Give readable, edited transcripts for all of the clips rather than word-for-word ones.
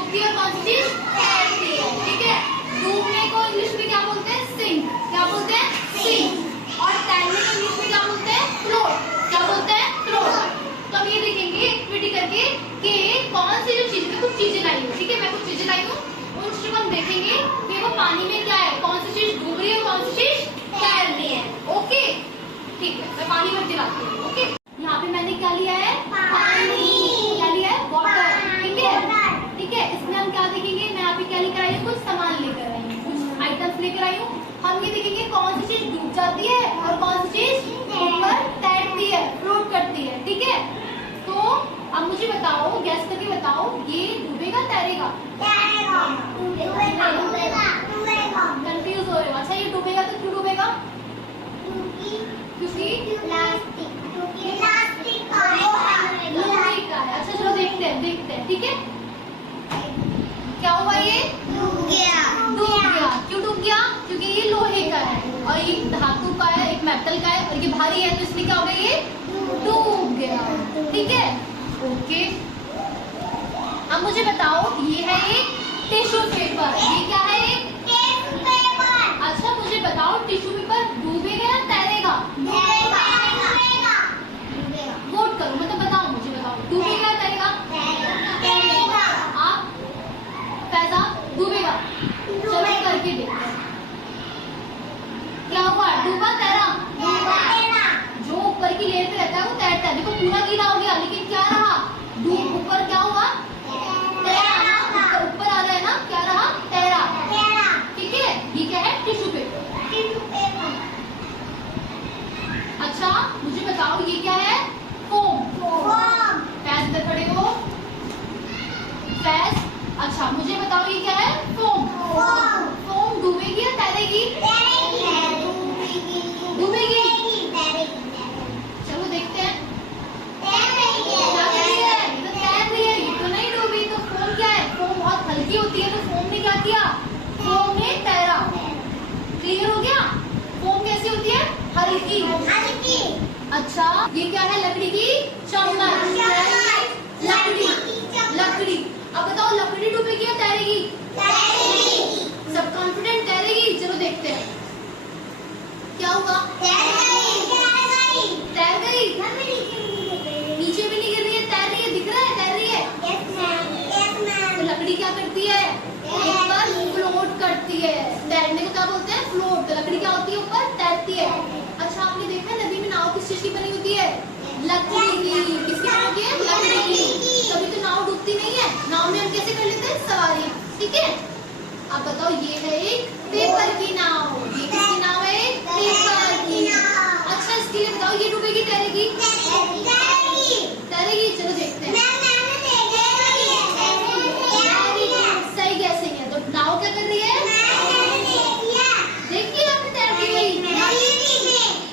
डूबती है और कौन सी चीज तैरती है। ठीक है, डूबने को इंग्लिश में क्या बोलते हैं? सिंक। क्या बोलते हैं? सिंक। और तैरने को इंग्लिश में क्या बोलते हैं? फ्लोट। क्या बोलते हैं? फ्लोट। तो हम ये देखेंगे एक्टिविटी करके कि कौन सी जो चीज में कुछ चीजें लाई हूँ। ठीक है, मैं कुछ चीजें लाई हूँ, उन चीजों को हम देखेंगे कि वो पानी में क्या है, कौन सी चीज डूब रही है, कौन सी चीज तैर रही है। ओके, ठीक है, मैं पानी में गिराती हूँ। ओके, यहाँ पे मैंने क्या लिया है? पानी। क्या लिया है? वाटर। ठीक है, ठीक है, इसमें हम क्या देखेंगे? मैं यहाँ पे क्या लेकर आई हूँ? कुछ सामान लेकर आई हूँ, कुछ आइटम्स लेकर आई हूँ। हम ये देखेंगे कौन सी चीज डूब जाती है और कौन सी चीज ऊपर तैरती है, फ्लोट करती है। ठीक है, तो अब मुझे बताओ, गैस करके बताओ, ये डूबेगा तैरेगा? तैरेगा। डूबेगा। कंफ्यूज हो रहे हो? अच्छा, ये डूबेगा तो क्यों डूबेगा? क्योंकि प्लास्टिक का है। अच्छा चलो देखते हैं, देखते हैं। ठीक है, क्या हुआ? ये डूब गया। डूब गया। क्यों डूब गया? क्योंकि ये लोहे का है और ये धातु का है, एक मेटल का है और ये भारी है, तो इसलिए क्या हो गया? ये डूब गया। ठीक है, ओके। अब मुझे बताओ, ये है एक टिश्यू पेपर। ये क्या है? एक टिश्यू पेपर। अच्छा मुझे बताओ, टिश्यू पेपर डूबेगा या तैरेगा? डूबेगा। वोट करो, मतलब बताओ, मुझे बताओ, डूबेगा या तैरेगा? तैरेगा। आप पैसा डूबेगा। चलो करके देखते हैं क्या हुआ। डूबा तैरा? जो ऊपर की लेयर पे रहता है वो तैरता है। देखो पूरा गीला हो गया, लेकिन क्या रहा? डूब। ऊपर क्या हुआ? तैरा। ऊपर आ रहा है ना, क्या रहा? तैरा। ठीक है, ये क्या है? Tissue paper. अच्छा मुझे बताओ, ये क्या है? फोम। फैस इधर खड़े हो, फैस। अच्छा मुझे बताओ, ये क्या है? फोम। फोम डूबेगी या तैरेगी? डूबेगी। चलो देखते हैं क्या कर रही है। ये तो तैर रही है, ये तो नहीं डूबी। तो फोम क्या है? फोम बहुत हल्की होती है, तो फोम ने क्या किया? फोम ने तैरा। क्लियर हो गया? फोम कैसी होती है? हल्की। अच्छा ये क्या है? लकड़ी की चम्मच। लकड़ी। अब बताओ, लकड़ी डूबेगी या तैरेगी? सब कॉन्फिडेंट तैरेगी। चलो देखते हैं क्या हुआ। तैर गई। नीचे भी नहीं गिर रही है, तैर रही है। दिख रहा है तैर रही है। तो लकड़ी क्या करती है? ऊपर फ्लोट करती है। तैरने को क्या बोलते हैं? फ्लोट। तो लकड़ी क्या होती है? ऊपर तैरती है। अच्छा आपने देखा है नदी में नाव किस चीज की बनी होती है? लकड़ी की। किसकी बनी होती है? लकड़ी की। कभी तो नाव डूबती नहीं है। नाव में हम कैसे कर लेते हैं? सवारी। ठीक है, अब बताओ, ये है एक पेपर की नाव। ये किसकी नाव है? पेपर की। अच्छा इसके लिए बताओ, ये डूबेगी तैरेगी? तैरेगी। चलो देखते हैं। सही गैसिंग है। तो नाव क्या कर रही है? देखिए आपने तैरती हुई।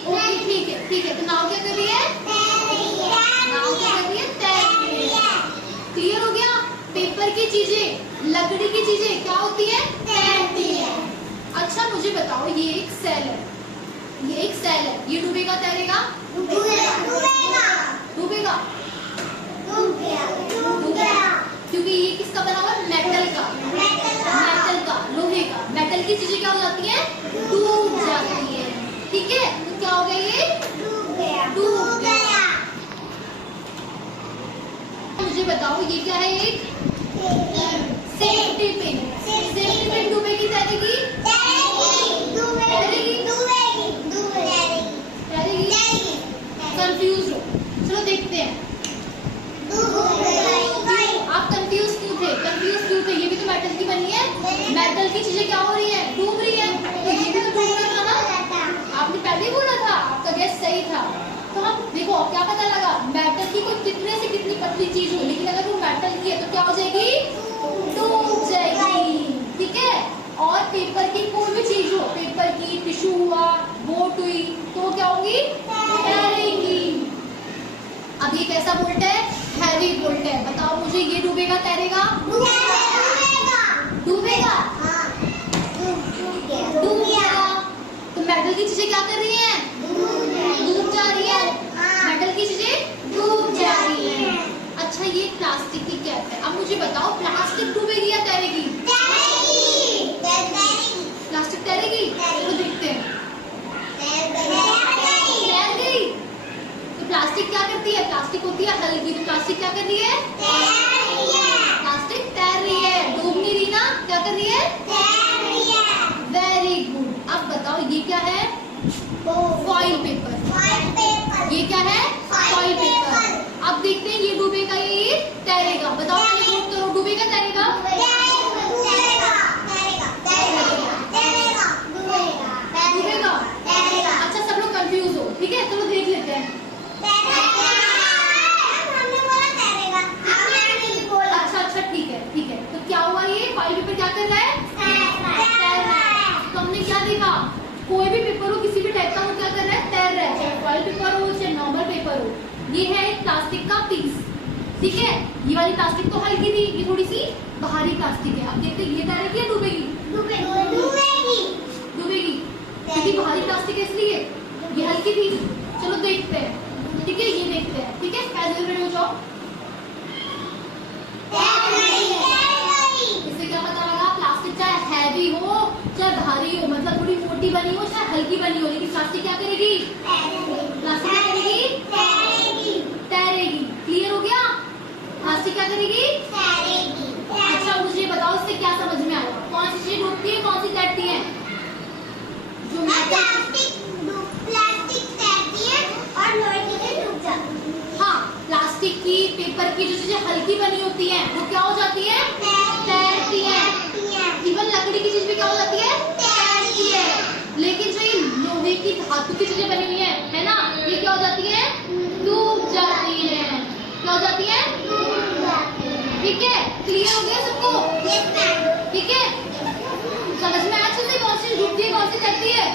ओके ठीक है, ठीक है। तो नाव क्या कर रही है? नाव क्या कर रही है? तैर रही है। क्लियर हो गया? पेपर की चीजें, लकड़ी की चीजें क्या होती है? तैरती है। अच्छा मुझे बताओ, ये एक सेल है, ये एक सेल है, ये डूबेगा तैरेगा? डूबेगा। क्योंकि ये किसका बना हुआ? मेटल का। मेटल का, लोहे का। मेटल की चीजें क्या हो जाती है? डूब जाती है। ठीक है, तो क्या हो गया? ये डूब गया। मुझे बताओ, ये क्या है? एक सेफ्टी पिन। सेफ्टी पिन डूबेगी तैरेगी? कंफ्यूज हो? चलो देखते हैं। आप कंफ्यूज क्यों थे? कंफ्यूज क्यों थे? ये भी तो मेटल की बनी है। मेटल की चीजें क्या हो रही है? डूब रही है। तो ये भी तो डूब रहा था ना। आपने पहले ही बोला था, आपका गैस सही था। तो हम देखो क्या पता लगा, मेटल की कोई कितने से कितनी पतली चीज हो, लेकिन अगर वो मेटल की है तो क्या हो जाएगी? डूब जाएगी। ठीक है, और पेपर की कोई भी चीज हो, पेपर की, टिश्यू हुआ, बोट हुई, तो क्या होगी? तैरेगी। अब ये कैसा बोल्ट है? हैवी बोल्ट है। बताओ मुझे, ये डूबेगा तैरेगा? डूबेगा। डूब गया। तो मेटल की चीजें क्या कर रही हैं? डूब जा रही है। मेटल की चीजें डूब जा रही है। अच्छा ये प्लास्टिक की कहते हैं। अब मुझे बताओ प्लास्टिक डूबेगी या तैरेगी? प्लास्टिक तैरेगी? चलो देखते हैं। तैर गई। तो प्लास्टिक क्या करती है? प्लास्टिक होती है हल्की, तो प्लास्टिक क्या कर रही है? प्लास्टिक तैर रही है, डूब नहीं रही ना, क्या कर रही है? Very good. अब बताओ ये क्या है? Foil paper. ये क्या है? Foil paper. अब देखते हैं ये डूबेगा या ये तैरेगा। बताओ पहले वोट करो, डूबेगा तैरेगा? डूबेगा। अच्छा सब लोग कंफ्यूज हो, ठीक है, चलो देख लेते हैं। अच्छा ठीक है, ठीक है। तो क्या हुआ? ये फॉइल पेपर क्या कर रहा है? तैर रहा है। तो हमने क्या देखा? कोई भी पेपर हो, किसी भी टाइप का, वो क्या कर रहा है? तैर रहा है। चाहे फॉइल पेपर हो, चाहे नॉर्मल पेपर हो। ये है एक प्लास्टिक का पीस, ठीक है। ये वाली प्लास्टिक तो हल्की थी, ये थोड़ी सी भारी प्लास्टिक है। अब देखते हैं ये तैरेगी या डूबेगी? डूबेगी, क्योंकि भारी प्लास्टिक है इसलिए। ये हल्की थी। चलो देखते हैं, ठीक है, ये देखते हैं, ठीक है। कैजुअल में हो जाओ। इससे क्या पता लगा? प्लास्टिक चाहे हैवी हो, चाहे भारी हो, मतलब थोड़ी मोटी बनी हो, चाहे हल्की बनी हो, लेकिन प्लास्टिक क्या करेगी? प्लास्टिक क्या करेगी? तैरेगी। क्लियर हो गया? प्लास्टिक क्या करेगी? अच्छा मुझे बताओ इससे क्या समझ में आया? कौन सी चीज डूबती है, कौन सी तैरती है? जो हाँ, प्लास्टिक की, पेपर की जो चीजें हल्की बनी होती हैं, वो क्या हो जाती है? तैरती है। इवन लकड़ी की चीज भी क्या हो जाती है? तैरती है। लेकिन जो ये लोहे की, धातु की चीजें बनी हुई है ना, ये क्या हो जाती है? डूब जाती है। क्या हो जाती है? ठीक है, क्लियर हो गया सबको? ठीक है, समझ में आया अच्छे से कौन सी डूबती है, कौन सी तैरती है?